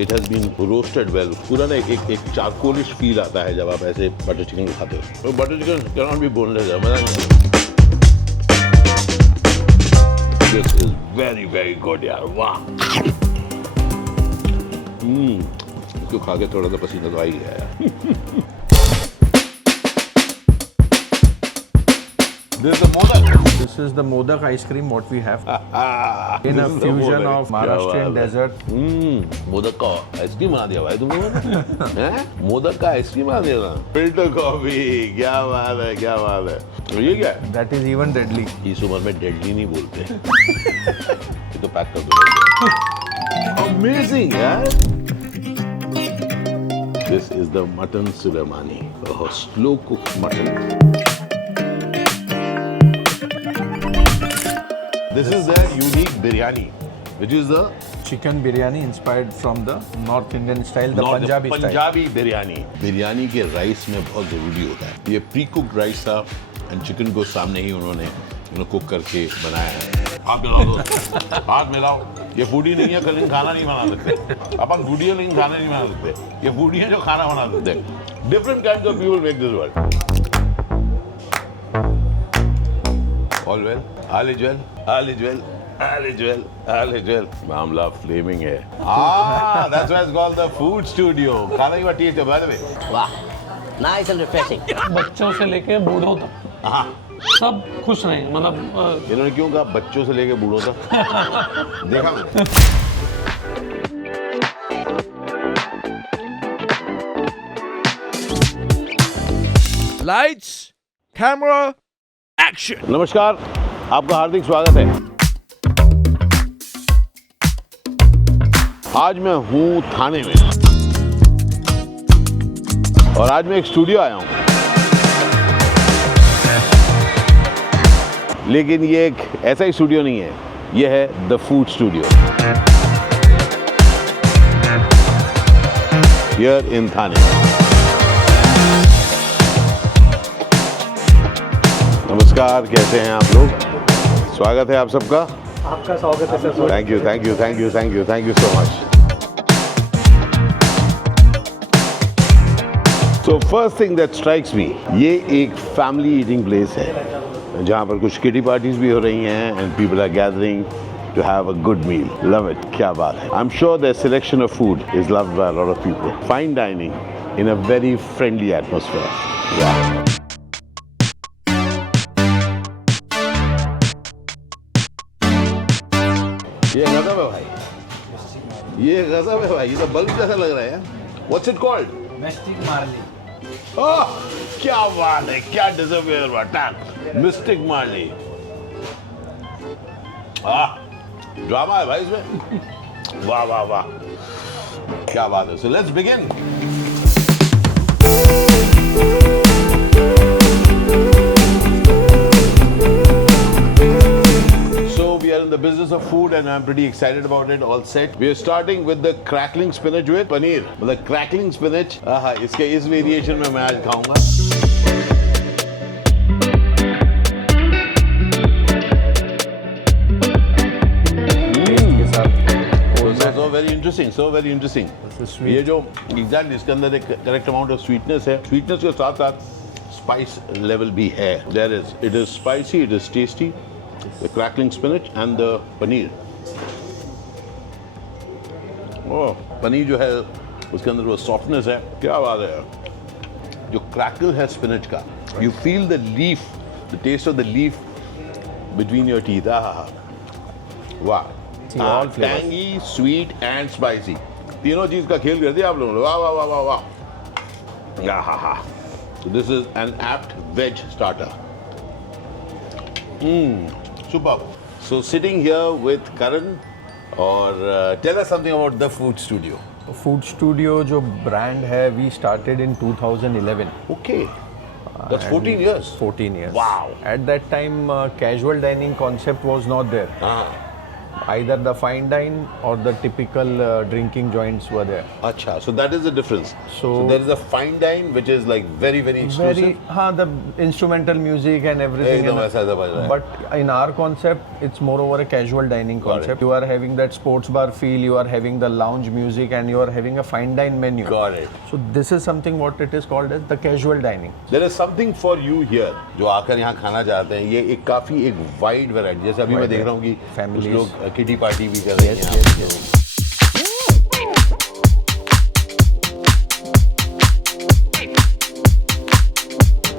It has been roasted well. पूरा ना एक चारकोलिश फील आता है जब आप ऐसे बटर चिकन खाते हो. तो butter chicken can not be boneless है. मजा नहीं. This is very very good यार. वाह. इसको खा के थोड़ा सा पसीना तो आ ही गया यार. This is the modak. This is the modak ice cream what we have in a fusion of Maharashtrian dessert. Modak का आइसक्रीम बना दिया भाई तुमने. हैं? मोदक का आइसक्रीम बना दिया ना. Filter coffee. क्या बात है, क्या बात है. ये क्या है? That is even deadly. इस उम्र में डेडली नहीं बोलते. ये तो पैक कर दो. Amazing यार. This is the mutton Sulaimani. Oh, slow cooked mutton. This is the unique biryani, which is the Chicken biryani inspired from the North Indian style, the Punjabi style. Punjabi biryani. Biryani के rice में बहुत ज़रूरी होता है. ये प्री कुक्ड राइस था and chicken को सामने ही उन्होंने कुक करके बनाया है. हाथ मिलाओ दोस्त. हाथ मिलाओ. ये फूडी नहीं है, लेकिन खाना नहीं बना सकते. अपन फूडी है लेकिन खाना नहीं बना सकते. ये फूडी है जो खाना बना सकते हैं. Different kinds of people make this world. All well? All is well? All is well? All is well? All is well? मामला फ्लेमिंग है. That's why it's called the food studio. खाना की बात टेस्ट है by the way. वाह, nice and refreshing. बच्चों से लेके बूढ़ों तक हाँ. सब खुश रहेंगे. मतलब इन्होंने क्यों कहा बच्चों से लेके बूढ़ों तक? देखा मैंने. Lights, camera, action. नमस्कार, आपका हार्दिक स्वागत है. आज मैं हूँ थाने में और आज मैं एक स्टूडियो आया हूँ. लेकिन ये एक ऐसा ही स्टूडियो नहीं है. ये है the food studio here in Thane. नमस्कार, कैसे हैं आप लोग? स्वागत है आप सबका. आपका स्वागत है sir. Thank you, thank you, thank you, thank you, thank you so much. So first thing that strikes me, ये एक फैमिली ईटिंग प्लेस है जहाँ पर कुछ किटी पार्टीज भी हो रही हैं and people are gathering to have a good meal. Love it. क्या बात है. I'm sure their selection of food is loved by a lot of people. Fine dining in a very friendly atmosphere. Yeah. ये गजब है भाई. ये गजब है भाई. ये तो बल्ब जैसा लग रहा है. What's it called? Mystic Marley. Oh, क्या बात है. क्या deserve attack. Mistake Marley. Drama है भाई इसमें. वाह वाह वाह. क्या बात है. So let's begin. In the business of food and I'm pretty excited about it. All set. We are starting with the crackling spinach with paneer. मतलब crackling spinach. इसके इस वेरिएशन में मैं आज खाऊंगा. So very interesting. So very interesting. ये जो exactly इसके अंदर एक correct amount of sweetness है. Sweetness के साथ साथ spice level भी है. There is. It is spicy. It is tasty. The crackling spinach and the paneer. Oh, paneer जो है उसके अंदर वो softness है. क्या बात है. जो crackle है spinach का. You feel the leaf, the taste of the leaf between your teeth. वाह. Tangy, sweet and spicy. तीनों चीज का खेल कर दिया आप लोगों ने. वाह वाह वाह वाह वाह. So this is an apt veg starter. Superb. So sitting here with Karan, or tell us something about the food studio. Food Studio जो brand है, we started in 2011. Okay. That's 14 years. 14 years. Wow. At that time, casual dining concept was not there. Either the fine dine or the typical drinking joints were there. Acha, so that is the difference. So- there is a fine dine which is like very exclusive. Very, the instrumental music and everything. एकदम ऐसा समझ रहा है. But in our concept, it's more over a casual dining Got it. concept. You are having that sports bar feel, you are having the lounge music, and you are having a fine dine menu. Got it. So this is something what it is called as the casual dining. There is something for you here. जो आकर यहाँ खाना चाहते हैं, ये एक काफी एक वाइड वैरायटी. जैसे अभी मैं देख रहा हूँ कि कुछ Families. लोग किटी पार्टी भी कर रहे हैं यहाँ पे.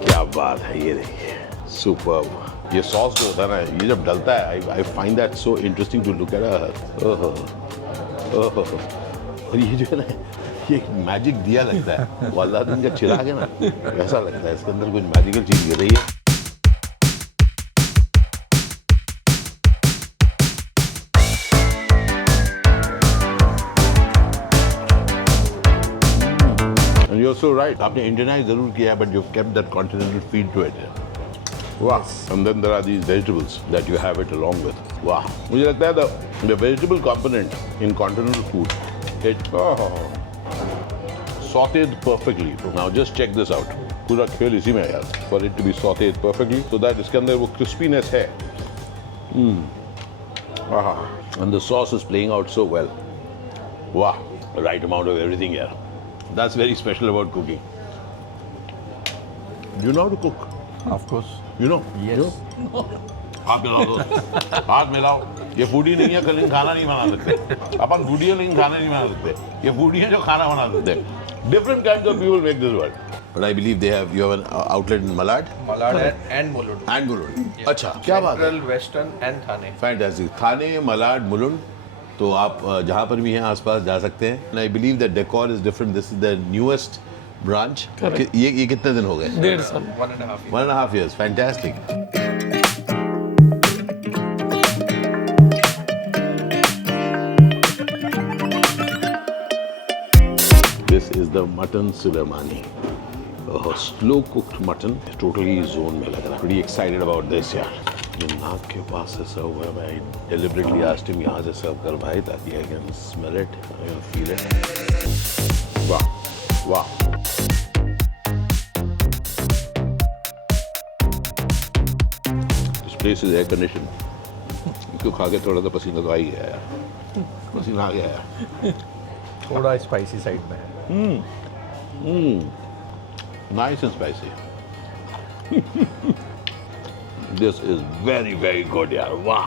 क्या बात है, ये देखिए, सुपर्ब. ये सॉस जो होता है ना, ये जब डलता है, I find that so interesting to look at. ओहो, और ये जो है ना, ये एक मैजिक दिया लगता है. वो अल्लादीन का चिराग है ना, वैसा लगता है. इसके अंदर कुछ मैजिकल चीज गिर रही है. And you're so right. आपने इंडियनाइज जरूर किया, but you've kept that continental feel to it. Wow. And then there are these vegetables that you have it along with. Wow. मुझे लगता है the vegetable component in continental food, it sauteed perfectly. Now just check this out. पूरा खेल इसी में है यार. For it to be sauteed perfectly, so that इसके अंदर वो crispiness है. And the sauce is playing out so well. Wow. The right amount of everything here. That's very special about cooking. Do you know how to cook? Of course. You know? Yes. You know? हाथ मिलाओ दोस्त. हाथ मिलाओ. ये foodie नहीं है, कल खाना नहीं बना सकते. अपन फूडी है लेकिन खाना नहीं बना सकते. ये फूडी है जो खाना बना सकते. Different kinds of people make this world. But I believe you have an outlet in Malad Malad and Mulund. and Mulund. अच्छा, क्या बात है? Central, Western and Thane. Fantastic. Thane, Malad, Mulund. तो आप जहाँ पर भी हैं आसपास जा सकते हैं. And I believe the decor is different. This is the newest branch. ये कितने दिन हो गए? 1.5 साल. 1.5 years. 1.5 years. Fantastic. This is the mutton Sulaimani. Slow cooked mutton, totally zone में लग रहा है. Pretty excited about this यार. ये नाक के पास से सर्व हुआ. मैं deliberately asked him यहाँ से सर्व कर भाई, ताकि I can smell it, I can feel it. वाह, वाह. This place is air conditioned. इसको खा के थोड़ा सा पसीना तो आ ही गया यार. पसीना आ गया यार. थोड़ा स्पाइसी साइड में है. Nice and spicy. This is very good यार. वाह.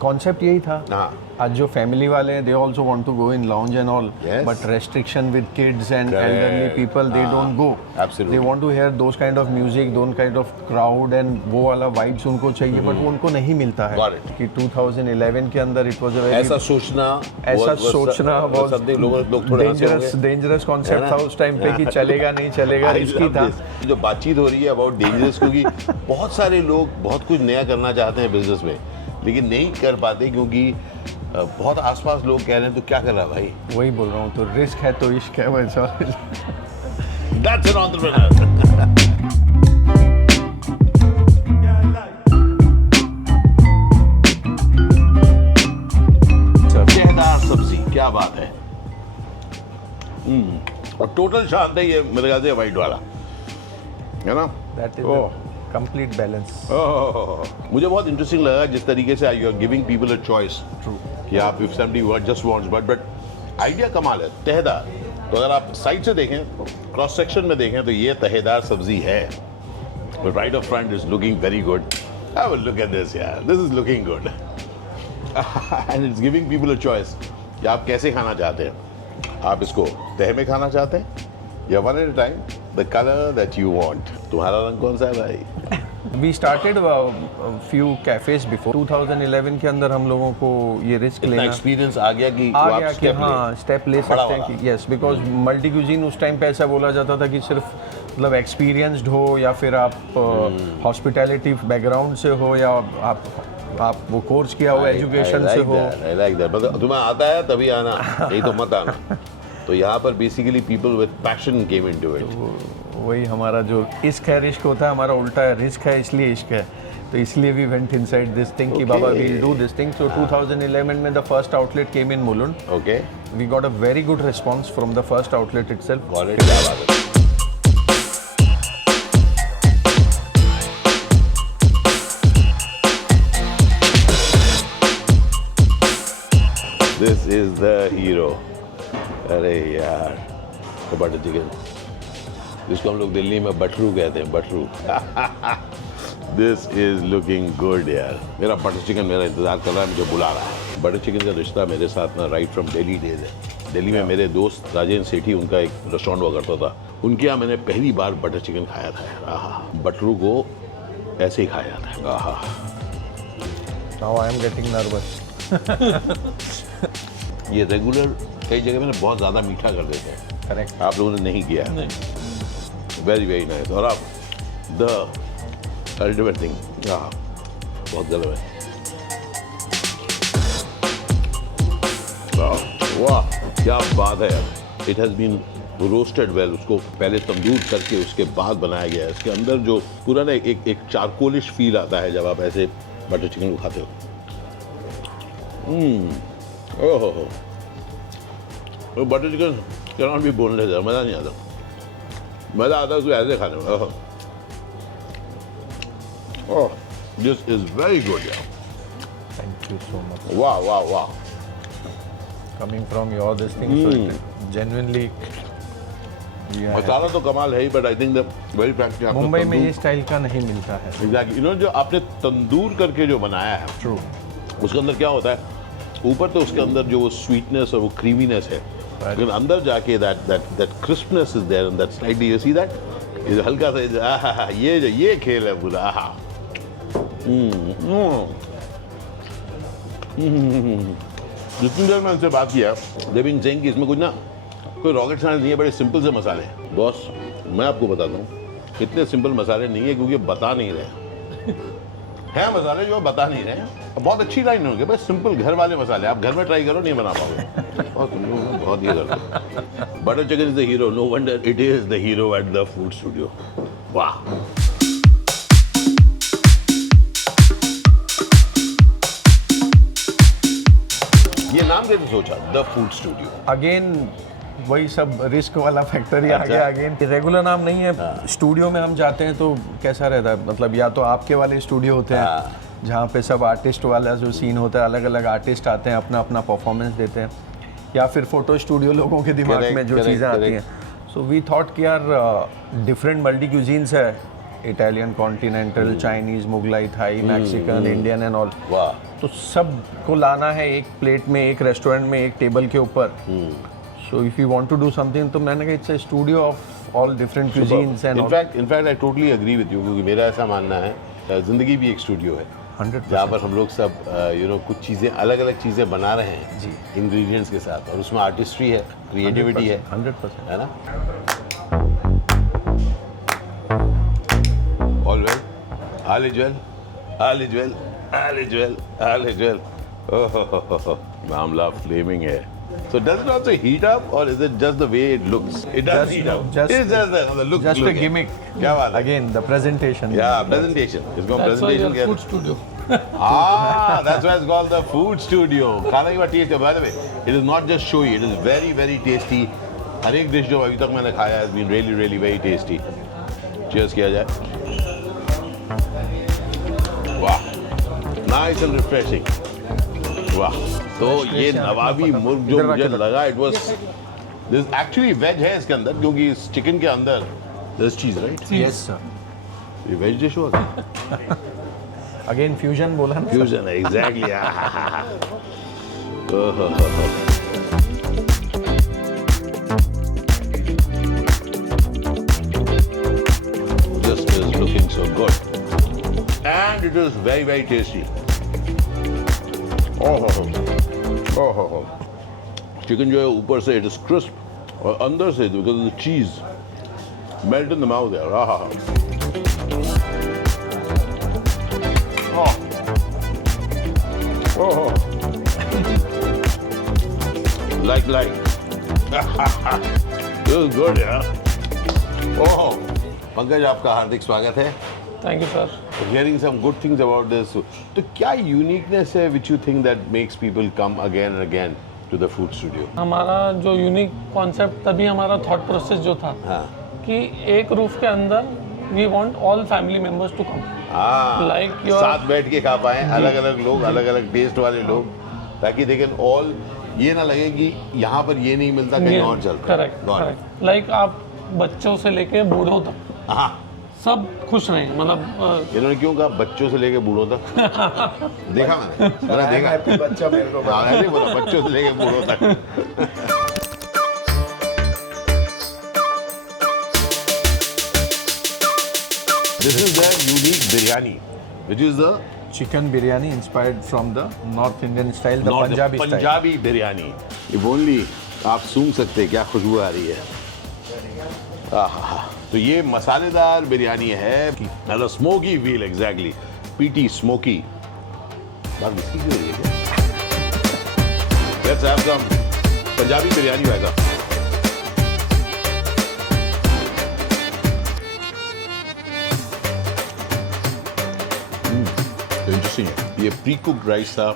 कॉन्सेप्ट यही था. हाँ. आज जो फैमिली वाले हैं, they also want to go in lounge and all, Yes. But restriction with kids and Correct. Elderly people, they don't go. Absolutely. They want to hear those kind of music, those kind of crowd and वो वाला vibes उनको चाहिए, but वो उनको नहीं मिलता है. Got it. कि 2011 के अंदर इट वाज अ वेरी ऐसा सोचना was something लोग थोड़े हंसे होंगे. डेंजरस कॉन्सेप्ट है था ना? उस टाइम पे कि चलेगा नहीं चलेगा, I रिस्की love था. this. जो बातचीत हो रही है अबाउट डेंजरस, क्योंकि बहुत सारे लोग बहुत कुछ नया करना चाहते हैं बिजनेस में, लेकिन नहीं कर पाते क्योंकि बहुत आसपास लोग कह रहे हैं तो क्या कर रहा है भाई. वही बोल रहा हूँ, तो रिस्क है तो इश्क है वैसा. That's an entrepreneur. शहदार सब्जी, क्या बात है. और टोटल शांत है ये मेरे ख्याल से वाइट वाला, है ना? That is oh. Complete balance. मुझे बहुत इंटरेस्टिंग लगा जिस तरीके से you are giving people a choice कि आप if somebody just wants but idea कमाल है. तहेदार, तो अगर आप साइड से देखें, क्रॉस सेक्शन में देखें, तो ये तहेदार सब्जी है. Right of front is looking very good. I will look at this यार, this is looking good. And it's giving people a choice कि आप कैसे खाना चाहते हैं. आप इसको तह में खाना चाहते हैं या one at a time, the colour that you want. तुम्हारा रंग कौन सा है भाई? We started a few cafes before 2011 के अंदर. हम लोगों को ये रिस्क इतना लेना एक्सपीरियंस आ गया कि आ वो आप गया कि step हाँ ले. स्टेप ले बड़ा सकते हैं वाला. कि यस, बिकॉज मल्टी क्यूजीन उस टाइम पे ऐसा बोला जाता था कि सिर्फ मतलब एक्सपीरियंस्ड हो या फिर आप हॉस्पिटैलिटी बैकग्राउंड से हो या आप वो कोर्स किया हुआ एजुकेशन से हो. I like that. मतलब तुम्हें आता है तभी आना, नहीं तो मत आना. तो यहाँ पर basically people with passion came into it. वही हमारा जो इश्क है रिस्क होता है, हमारा उल्टा है, रिस्क है इसलिए इश्क है, तो इसलिए we went inside this thing कि बाबा will do this thing. So 2011 में the first outlet came in Mulund. Okay. We got a very good response from the first outlet itself. Got it. क्या बात है. This is the hero. अरे यार, तो butter chicken, जिसको हम लोग दिल्ली में बटरू कहते हैं, बटरू. This is looking good यार. मेरा बटर चिकन मेरा इंतजार कर रहा है, मुझे बुला रहा है. बटर चिकन का रिश्ता मेरे साथ ना राइट फ्रॉम दिल्ली डेज है. दिल्ली में मेरे दोस्त राजेंद्र सेठी, उनका एक रेस्टोरेंट हुआ करता था. उनके यहाँ मैंने पहली बार बटर चिकन खाया था. आहा, बटरू को ऐसे ही खाया जाता है. आहा. Now I am getting nervous. ये रेगुलर कई जगह में बहुत ज़्यादा मीठा कर देते हैं. करेक्ट. आप लोगों ने नहीं किया है. Very very nice. और आप द अल्टीमेट थिंग, बहुत गर्म है. वाह, क्या बात है यार. It has been roasted well. उसको पहले तंदूर करके उसके बाद बनाया गया है. इसके अंदर जो पूरा ना एक चारकोलिश फील आता है जब आप ऐसे बटर चिकन को खाते हो. ओहो, butter chicken can not be boneless है. मज़ा नहीं आता. मज़ा आता है उसको ऐसे खाने में. Oh, oh, this is very good यार. Thank you so much. वाह वाह वाह. Coming from your this thing, so genuinely masala तो कमाल है ही, but I think the very frankly Mumbai में ये स्टाइल का नहीं मिलता है. एग्जैक्टली. यू नो, जो आपने तंदूर करके जो बनाया है, ट्रू. उसके अंदर क्या होता है, ऊपर तो उसके अंदर जो वो स्वीटनेस और वो क्रीमीनेस है, लेकिन अंदर जाके that crispness is there and that slightly you see that, ये हल्का सा ये खेल है पूरा. आहा. जितनी देर मैं उनसे बात किया, देव बीन सेइंग कि इसमें कुछ ना कोई रॉकेट साइंस नहीं है, बड़े सिंपल से मसाले हैं. बॉस, मैं आपको बताता हूँ, इतने सिंपल मसाले नहीं है क्योंकि बता नहीं रहे हैं मसाले जो बता नहीं रहे हैं. बहुत अच्छी लाइन होंगे, बस सिंपल घर वाले मसाले. आप घर में ट्राई करो, नहीं बना पाओगे. बहुत ये करते. Butter chicken is the hero. No wonder it is the hero at the food studio. वाह. ये नाम कैसे सोचा, द फूड स्टूडियो? अगेन वही सब रिस्क वाला फैक्टर ही आ अच्छा. गया. अगेन रेगुलर नाम नहीं है. स्टूडियो में हम जाते हैं तो कैसा रहता है, मतलब या तो आपके वाले स्टूडियो होते हैं जहाँ पे सब आर्टिस्ट वाला जो सीन होता है, अलग अलग आर्टिस्ट आते हैं, अपना अपना परफॉर्मेंस देते हैं, या फिर फोटो स्टूडियो लोगों के दिमाग Correct, में जो correct, चीज़ें आती हैं. correct. सो वी थॉट कि यार डिफरेंट मल्टी क्यूजीन्स है, Italian, continental, Chinese, Mughlai, Thai, Mexican, Indian and all. वाह. तो सब को लाना है एक प्लेट में, एक रेस्टोरेंट में, एक टेबल के ऊपर. So if you want to do something, तो मैंने कहा it's a studio of all different cuisines and in fact I totally agree with you, क्योंकि मेरा ऐसा मानना है जिंदगी भी एक स्टूडियो है 100%. जहाँ पर हम लोग सब कुछ चीज़ें, अलग अलग चीज़ें बना रहे हैं जी, इंग्रेडिएंट्स के साथ, और उसमें आर्टिस्ट्री है, क्रिएटिविटी है. 100%. है ना? All well, all is well, all is well, all is well, all is well. मामला फ्लेमिंग है. So does it also heat up, or is it just the way it looks? It does heat up. It's just the look. Just a gimmick. क्या बात है? Again, the presentation. Yeah, presentation. इसको That's why presentation your कहते food studio. That's why it's called the food studio. खाना की बात test है. By the way, it is not just showy. It is very very tasty. हर एक dish जो अभी तक मैंने खाया has been really really very tasty. Cheers किया जाए. वाह, nice and refreshing. वाह. तो ये नवाबी मुर्ग जो मुझे लगा, it was this actually veg है इसके अंदर, क्योंकि इस चिकन के अंदर दिस चीज, राइट? Yes, sir. ये वेज डिश होगा. Again, fusion बोला ना. फ्यूजन है, exactly. This is looking so good, and it is very very tasty. Oh, chicken जो है ऊपर से इट इज क्रिस्प, और अंदर से बिकॉज ऑफ द चीज मेल्ट इन द माउथ यार. like this is good, yeah. Oh. Pankaj, आपका हार्दिक स्वागत है। Thank you sir. Hearing some good things about this. तो क्या यूनिकनेस है which you think that makes people come again and again to the food studio? हमारा जो unique concept तभी हमारा थॉट प्रोसेस जो था हाँ कि एक रूफ के अंदर we want all family members to come. हाँ Like your- साथ बैठ के खा पाए, अलग अलग लोग, अलग अलग टेस्ट वाले लोग, ताकि दे कैन ऑल, ये ना लगे कि यहाँ पर ये नहीं मिलता कहीं और चलता। Correct correct. लाइक आप बच्चों से लेके बूढ़ों तक हाँ, सब खुश रहें, मतलब इन्होंने क्यों कहा बच्चों से लेके बूढ़ों तक? देखा मैंने देखा। बच्चा मेरे को हाँ, ऐसे बोला, बच्चों से लेके बूढ़ों तक। This is their unique biryani, which is the Chicken biryani inspired from the North Indian style, the Not Punjabi style. Punjabi biryani. If only आप सूंघ सकते क्या खुशबू आ रही है। आहा, तो ये मसालेदार बिरयानी है, मतलब smoky feel, exactly PT smoky. बात बिस्की की हो रही है क्या? Let's have some Punjabi biryani भाई साहब। इंटरेस्टिंग है। ये प्री कुक्ड राइस था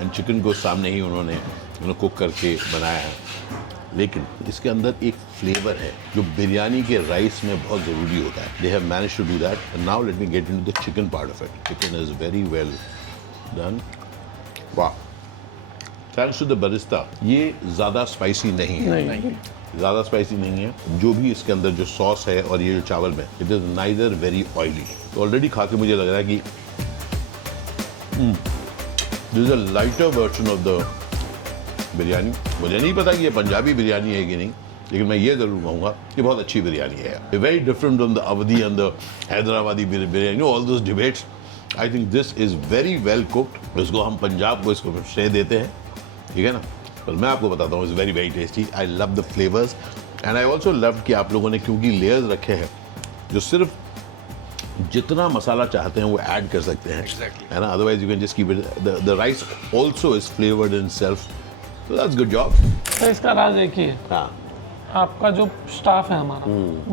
एंड चिकन को सामने ही उन्होंने कुक करके बनाया है, लेकिन इसके अंदर एक फ्लेवर है जो बिरयानी के राइस में बहुत ज़रूरी होता है। They have managed to do that and now let me get into the chicken part of it. Chicken is very well done. वाह, थैंक्स टू द बरिस्ता। ये ज़्यादा स्पाइसी नहीं है, नहीं। ज़्यादा स्पाइसी नहीं है। जो भी इसके अंदर जो सॉस है और ये जो चावल में, it is neither very oily. Already खा के मुझे लग रहा है कि this is a lighter version of the biryani. मुझे नहीं पता कि ये पंजाबी बिरयानी है कि नहीं, लेकिन मैं ये ज़रूर कहूँगा कि बहुत अच्छी बिरयानी है। Very different from the Awadhi and the Hyderabadi biryani, all those debates. I think this is very well cooked. इसको हम पंजाब को इसको श्रेय देते हैं, ठीक है ना। पर मैं आपको बताता हूँ, is very very tasty. I love the flavours and I also love कि आप लोगों ने क्योंकि लेयर्स रखे हैं, जो सिर्फ जितना मसाला चाहते हैं वो ऐड कर सकते हैं, है ना। Otherwise you can just keep it, the rice also is flavoured in self, so that's good job. तो इसका राज एक ही है, हाँ, आपका जो स्टाफ है हमारा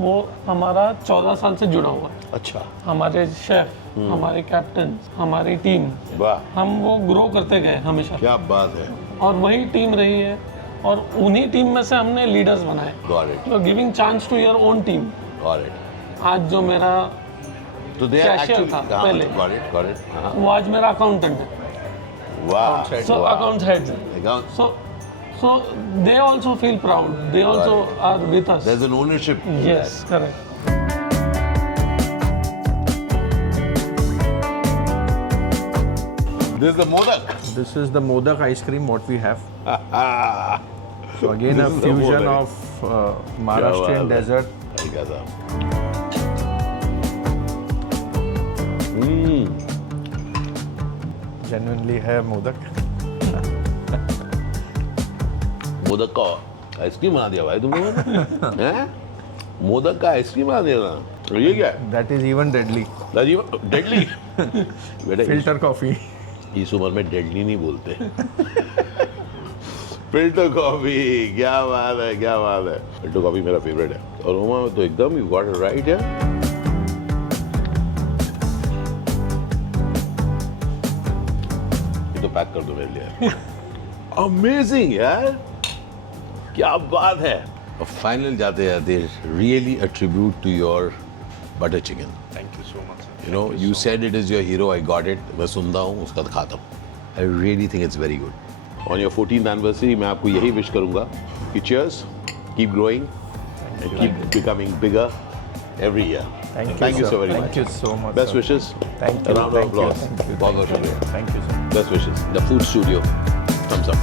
वो हमारा 14 साल से जुड़ा हुआ है। अच्छा, हमारे शेफ, हमारे कैप्टन, हमारी टीम, वाह, हम वो ग्रो करते गए हमेशा, क्या बात है। और वही टीम रही है और उन्हीं टीम में से हमने लीडर्स बनाए। गॉट इट, तो giving chance to your own team. Got it. आज जो मेरा तो दे आर Cashier एक्चुअली, था पहले। Got it, got it. वो आज मेरा अकाउंटेंट है, वाह, so account head. Account- So they also feel proud. They also are with us. there's an ownership. Yes, correct. This is the modak. This is the Modak ice cream what we have. So again This a is the fusion Modak. of क्या Maharashtrian बात है। desert. ठीक है साहब। Genuinely है Modak. Modak का ice cream बना दिया भाई तुम लोगों ने, हैं? मोदक का आइसक्रीम बना दिया ना, और ये क्या है? That is even deadly. Rajiv, deadly. बेटा Filter coffee. इस उम्र में डेडली नहीं बोलते। फिल्टर कॉफी, क्या बात है, क्या बात है। फिल्टर कॉफी मेरा फेवरेट है, और उमा में तो एकदम यू गॉट इट राइट है। ये तो पैक कर दो मेरे लिए। अमेजिंग यार, क्या बात है। और फाइनल जाते जाते really a tribute to your butter chicken. Thank you so much sir. You know, you said it is your hero, I got it. मैं सुनता हूँ, उसका खाता हूँ। I really think it's very good. On your 14th anniversary, मैं आपको यही wish करूँगा कि cheers, keep growing, and keep becoming bigger every year. Thank you so very Thank much. you so much. Best sir. wishes. Thank A you. round of Thank you. applause. Thank you. बहुत बहुत शुक्रिया. Thank you sir. Best wishes. The Food Studio. Thumbs up.